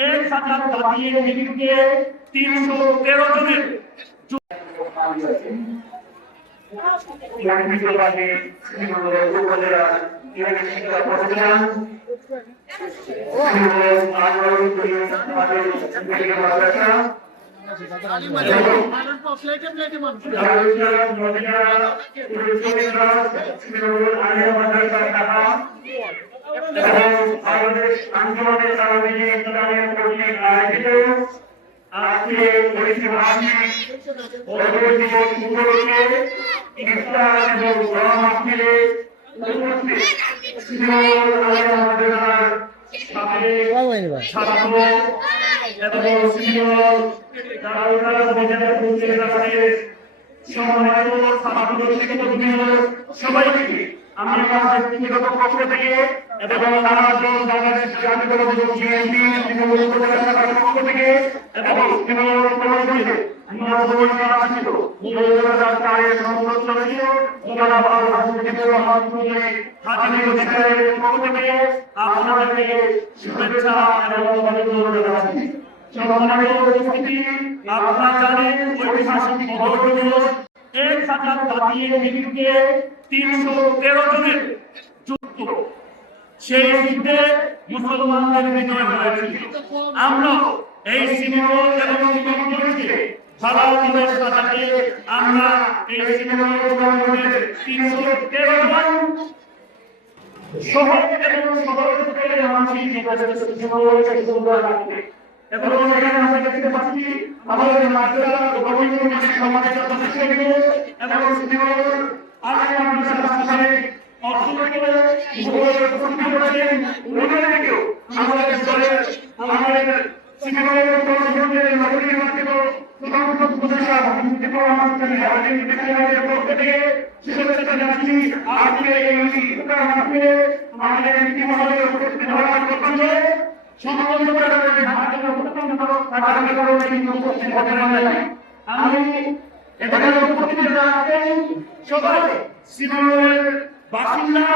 1000 জাতীয় নেতৃত্বে 313 জনের বাংলাদেশ আন্দোলনের কারণে ইসলামের কর্তৃক আয়োজিত আজকে দিবস উপলক্ষে ইফতার এবং দোয়া মাহফিলে উপস্থিত ছাত্র এবং সিনিয়র সবাইকে আমি আমার ব্যক্তিগত পক্ষ থেকে এবং আমার দল বাংলাদেশ জাতীয়তাবাদী দল বিএনপি তৃণমূল উপজেলা পক্ষ থেকে এবং তৃণমূল কর্মসূচিতে আপনাদেরকে শুভেচ্ছা এবং অভিনন্দন জানাচ্ছি। আপনারা জানেন ঐতিহাসিক বদর দিবস 1000 জাতীয় নেতৃত্বে 313 জনের যুদ্ধ, সেই যুদ্ধে মুসলমানদের বিজয় হয়েছিল। আমরা এই সিনেমা এবং কমিটিকে সালাম দিবস কাটাতে আমরা এই সিনেমা গভর্নমেন্টের 313 জন শহর এবং শহর থেকে মানুষই সুন্দর লাগবে এবং এখানে আমরা দেখতে পাচ্ছি আমাদের মাদ্রাসা গভর্নমেন্ট সমাজের সদস্যকে এবং সিনিয়র আগে আমাদের সাথে অর্থনীতিতে ভূগোলের প্রতিনিধি করেছেন ওনাদেরকেও আমাদের দলের আমাদের সিনিয়র কর্মসূচির নগরীর মাধ্যমে সংসদ সদস্য আমাদের পক্ষ থেকে শুভেচ্ছা জানাচ্ছি। আজকে এই ইফতার মাহফিলে আমাদের ইতিমধ্যে উপস্থিত হওয়ার কর্তব্য আমি এখানে উপস্থিত আছেন সবাই সিনেমার বাসিন্দা।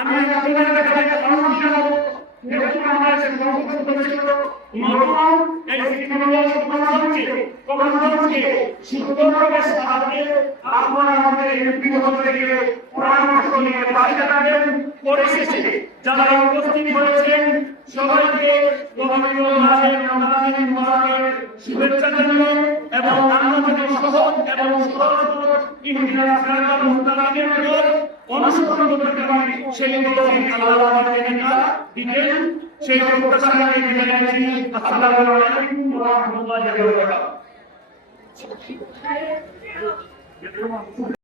আমি আপনাদের কাছে অনুরোধ জানাবো পরামর্শ নিয়ে পাশে থাকবেন। পরিশেষে যারা উপস্থিত হয়েছেন সবাইকে শুভেচ্ছা জানাবেন এবং আমাদের সহজ এবং অনুসরণ করতে পারি সেই সেই আসসালামু আলাইকুম ওয়া রাহমাতুল্লাহি ওয়া বারাকাতুহু।